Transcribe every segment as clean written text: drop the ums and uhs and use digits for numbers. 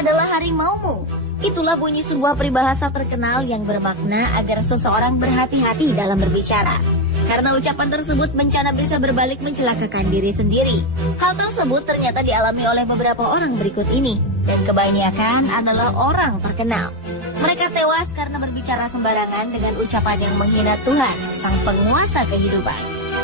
adalah harimaumu. Itulah bunyi sebuah peribahasa terkenal yang bermakna agar seseorang berhati-hati dalam berbicara. Karena ucapan tersebut bencana bisa berbalik mencelakakan diri sendiri. Hal tersebut ternyata dialami oleh beberapa orang berikut ini. Dan kebanyakan adalah orang terkenal. Mereka tewas karena berbicara sembarangan dengan ucapan yang menghina Tuhan, sang penguasa kehidupan.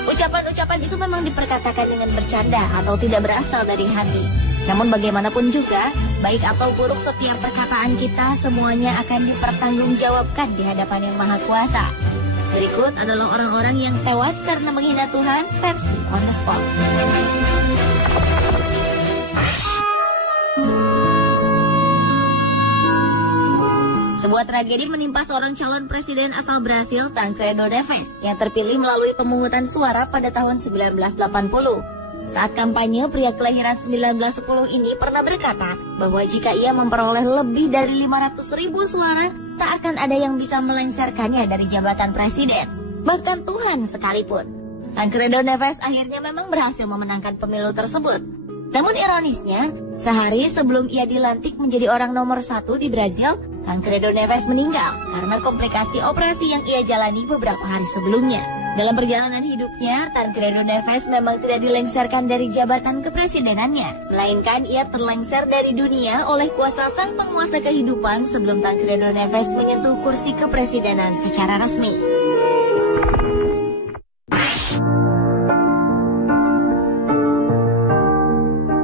Ucapan-ucapan itu memang diperkatakan dengan bercanda atau tidak berasal dari hati. Namun bagaimanapun juga, baik atau buruk setiap perkataan kita semuanya akan dipertanggungjawabkan di hadapan Yang Maha Kuasa. Berikut adalah orang-orang yang tewas karena menghina Tuhan versi on the spot. Sebuah tragedi menimpa seorang calon presiden asal Brasil, Tancredo Neves, yang terpilih melalui pemungutan suara pada tahun 1980. Saat kampanye, pria kelahiran 1910 ini pernah berkata bahwa jika ia memperoleh lebih dari 500.000 suara, tak akan ada yang bisa melengsarkannya dari jabatan presiden, bahkan Tuhan sekalipun. Tancredo Neves akhirnya memang berhasil memenangkan pemilu tersebut. Namun ironisnya, sehari sebelum ia dilantik menjadi orang nomor 1 di Brazil, Tancredo Neves meninggal karena komplikasi operasi yang ia jalani beberapa hari sebelumnya. Dalam perjalanan hidupnya, Tancredo Neves memang tidak dilengsarkan dari jabatan kepresidenannya, melainkan ia terlengser dari dunia oleh kuasa sang penguasa kehidupan sebelum Tancredo Neves menyentuh kursi kepresidenan secara resmi.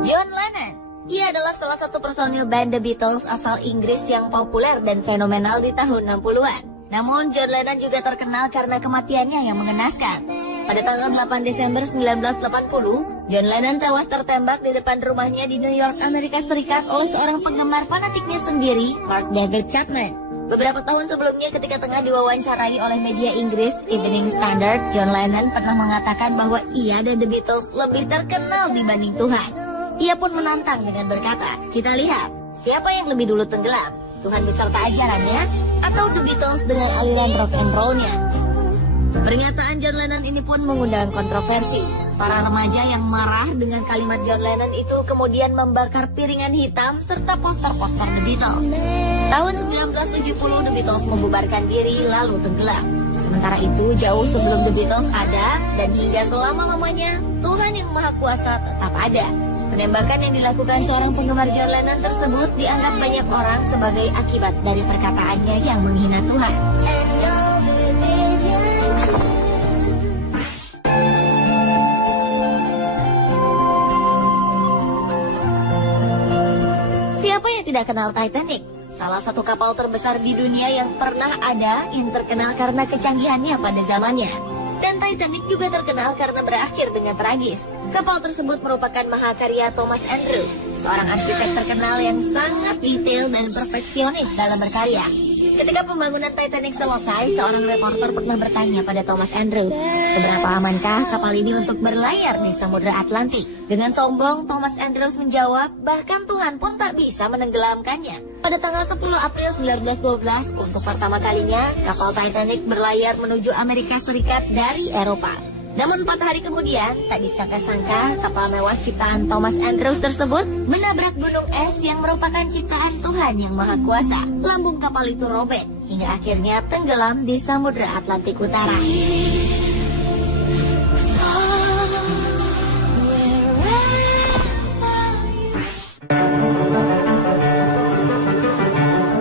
John Lennon, ia adalah salah satu personil band The Beatles asal Inggris yang populer dan fenomenal di tahun 60-an. Namun, John Lennon juga terkenal karena kematiannya yang mengenaskan. Pada tanggal 8 Desember 1980, John Lennon tewas tertembak di depan rumahnya di New York, Amerika Serikat oleh seorang penggemar fanatiknya sendiri, Mark David Chapman. Beberapa tahun sebelumnya ketika tengah diwawancarai oleh media Inggris, Evening Standard, John Lennon pernah mengatakan bahwa ia dan The Beatles lebih terkenal dibanding Tuhan. Ia pun menantang dengan berkata, "Kita lihat, siapa yang lebih dulu tenggelam? Tuhan beserta ajarannya atau The Beatles dengan aliran rock and roll-nya?" Pernyataan John Lennon ini pun mengundang kontroversi. Para remaja yang marah dengan kalimat John Lennon itu kemudian membakar piringan hitam serta poster-poster The Beatles. Tahun 1970 The Beatles membubarkan diri lalu tenggelam. Sementara itu jauh sebelum The Beatles ada dan hingga selama-lamanya Tuhan Yang Maha Kuasa tetap ada. Penembakan yang dilakukan seorang penggemar John Lennon tersebut dianggap banyak orang sebagai akibat dari perkataannya yang menghina Tuhan. Siapa yang tidak kenal Titanic? Salah satu kapal terbesar di dunia yang pernah ada yang terkenal karena kecanggihannya pada zamannya. Dan Titanic juga terkenal karena berakhir dengan tragis. Kapal tersebut merupakan mahakarya Thomas Andrews, seorang arsitek terkenal yang sangat detail dan perfeksionis dalam berkarya. Ketika pembangunan Titanic selesai, seorang reporter pernah bertanya pada Thomas Andrews, seberapa amankah kapal ini untuk berlayar di Samudra Atlantik? Dengan sombong, Thomas Andrews menjawab, bahkan Tuhan pun tak bisa menenggelamkannya. Pada tanggal 10 April 1912, untuk pertama kalinya, kapal Titanic berlayar menuju Amerika Serikat dari Eropa. Namun 4 hari kemudian, tak disangka-sangka kapal mewah ciptaan Thomas Andrews tersebut menabrak gunung es yang merupakan ciptaan Tuhan Yang Maha Kuasa. Lambung kapal itu robek hingga akhirnya tenggelam di Samudra Atlantik Utara.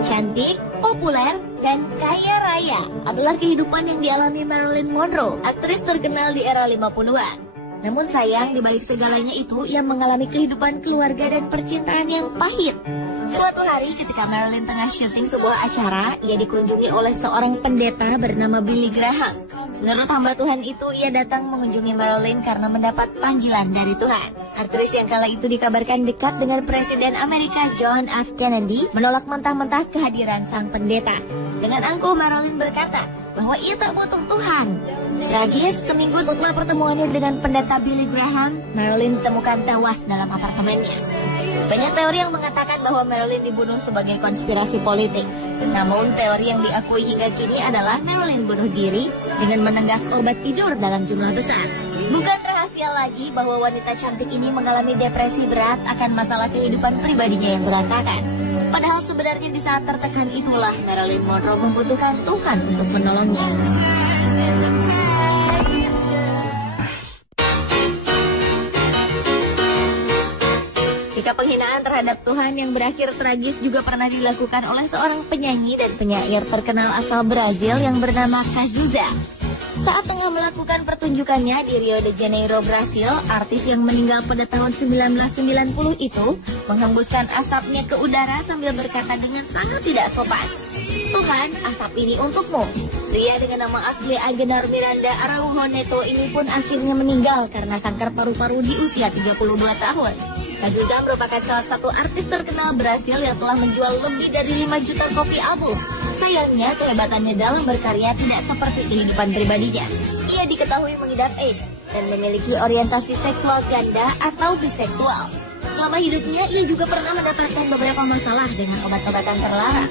Cantik, populer, dan kaya raya adalah kehidupan yang dialami Marilyn Monroe, aktris terkenal di era 50-an. Namun sayang, di balik segalanya itu, ia mengalami kehidupan keluarga dan percintaan yang pahit. Suatu hari ketika Marilyn tengah syuting sebuah acara, ia dikunjungi oleh seorang pendeta bernama Billy Graham. Menurut hamba Tuhan itu, ia datang mengunjungi Marilyn karena mendapat panggilan dari Tuhan. Aktris yang kala itu dikabarkan dekat dengan Presiden Amerika John F. Kennedy menolak mentah-mentah kehadiran sang pendeta. Dengan angkuh Marilyn berkata bahwa ia tak butuh Tuhan. Tragis, seminggu setelah pertemuannya dengan pendeta Billy Graham, Marilyn ditemukan tewas dalam apartemennya. Banyak teori yang mengatakan bahwa Marilyn dibunuh sebagai konspirasi politik. Namun teori yang diakui hingga kini adalah Marilyn bunuh diri dengan menenggak obat tidur dalam jumlah besar. Bukan rahasia lagi bahwa wanita cantik ini mengalami depresi berat akan masalah kehidupan pribadinya yang berantakan. Padahal sebenarnya di saat tertekan itulah Marilyn Monroe membutuhkan Tuhan untuk menolongnya. Sikap penghinaan terhadap Tuhan yang berakhir tragis juga pernah dilakukan oleh seorang penyanyi dan penyair terkenal asal Brazil yang bernama Cazuza. Saat tengah melakukan pertunjukannya di Rio de Janeiro, Brasil, artis yang meninggal pada tahun 1990 itu menghembuskan asapnya ke udara sambil berkata dengan sangat tidak sopan, "Tuhan, asap ini untukmu." Pria dengan nama asli Agenor Miranda Araujo Neto ini pun akhirnya meninggal karena kanker paru-paru di usia 32 tahun. Cazuza merupakan salah satu artis terkenal Brasil yang telah menjual lebih dari 5 juta kopi album. Sayangnya, kehebatannya dalam berkarya tidak seperti kehidupan pribadinya. Ia diketahui mengidap AIDS dan memiliki orientasi seksual ganda atau biseksual. Selama hidupnya, ia juga pernah mendapatkan beberapa masalah dengan obat-obatan terlarang.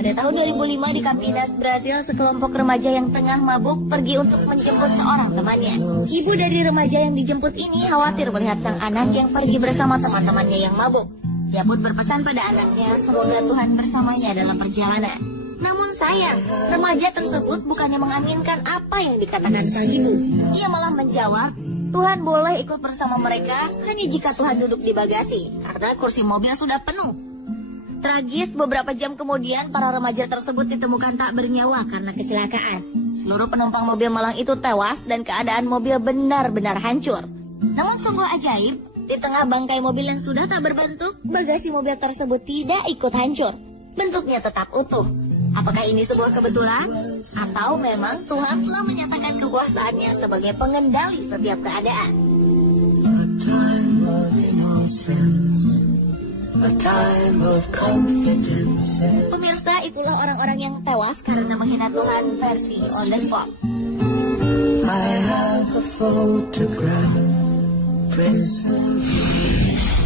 Pada tahun 2005 di Campinas, Brasil, sekelompok remaja yang tengah mabuk pergi untuk menjemput seorang temannya. Ibu dari remaja yang dijemput ini khawatir melihat sang anak yang pergi bersama teman-temannya yang mabuk. Ia pun berpesan pada anaknya semoga Tuhan bersamanya dalam perjalanan. Namun sayang, remaja tersebut bukannya mengaminkan apa yang dikatakan sang ibu. Ia malah menjawab, Tuhan boleh ikut bersama mereka hanya jika Tuhan duduk di bagasi, karena kursi mobil sudah penuh. Tragis, beberapa jam kemudian para remaja tersebut ditemukan tak bernyawa karena kecelakaan. Seluruh penumpang mobil malang itu tewas dan keadaan mobil benar-benar hancur. Namun sungguh ajaib, di tengah bangkai mobil yang sudah tak berbentuk, bagasi mobil tersebut tidak ikut hancur. Bentuknya tetap utuh. Apakah ini sebuah kebetulan? Atau memang Tuhan telah menyatakan kekuasaannya sebagai pengendali setiap keadaan? Pemirsa, itulah orang-orang yang tewas karena menghina Tuhan versi on the spot. I have a photograph, Prince of